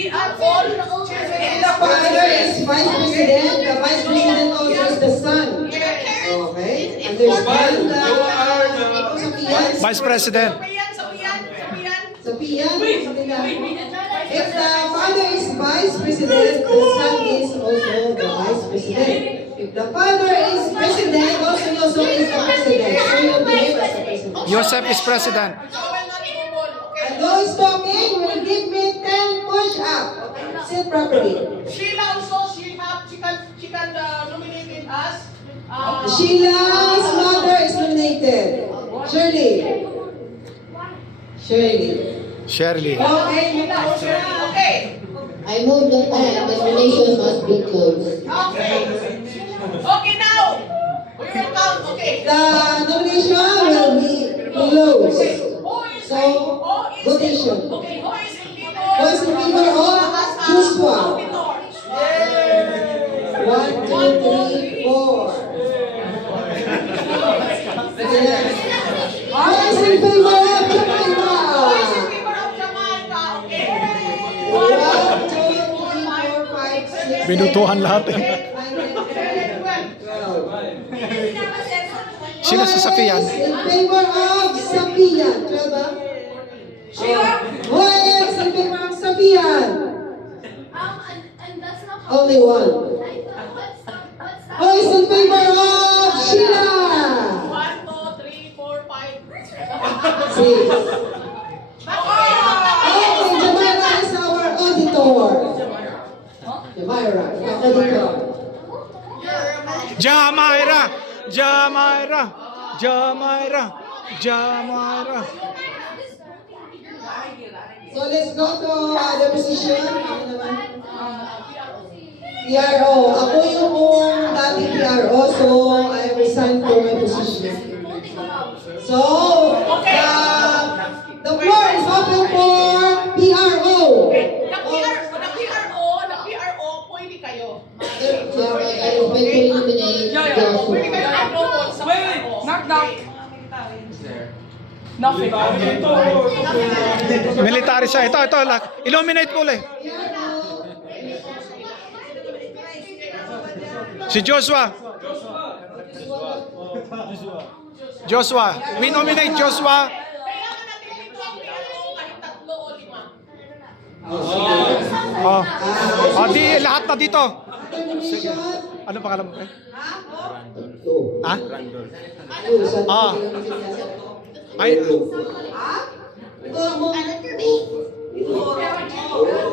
They are all If the father is vice president, the vice president also is the son. Okay? Understand? Vice President. Sa piyan. If the father is vice president, the son is also the vice president. If the father is president, also Yosef is the president. So you behave as a president. Joseph is president. And those talking will give me 10 push-up. Sit properly. Sheila also, she can nominate us. Sheila's mother is nominated. Shirley. Shirley. Okay. I move that the nomination must be closed. Okay, now. We will count. Okay. The nomination will be closed. Who is Votation. Okay, who is in favor? Who is in favor of Joshua? 1, 2, 3, 4. Who is in favor of Jamaica? Who is in favor of Jamaica? Okay. 1, 2, 3, 4, 5, 6. Binutuhan lahat eh. 12. Sino si Safian? In favor of Safian. 12 ba? Who is in favor of Safian? And that's not Only one. Who is in favor of Sheila? 1, 2, 3, 4, 5. 6. Okay, Jamira is our auditor. Jamira, the auditor. Jamaira. Jamaira. Jamaira. Jamaira. So let's go to the position. Ano naman? PRO. Ako yung dating PRO, so I resigned from my position. So, the floor is open for PRO. The PRO, pwede kayo. I respectfully nominate Joshua. Pwede kayo mag-promote sa PRO. Nothing. Military siya. Ito. Illuminate ko ulit. Si Joshua. Joshua. We nominate Joshua. Kailangan natin dito ang PRO kahit 3 o 5. Oh. Di lahat na dito. Nomination. Ano pangalan mo? Two. Ha? Ay, Ay. ito mo.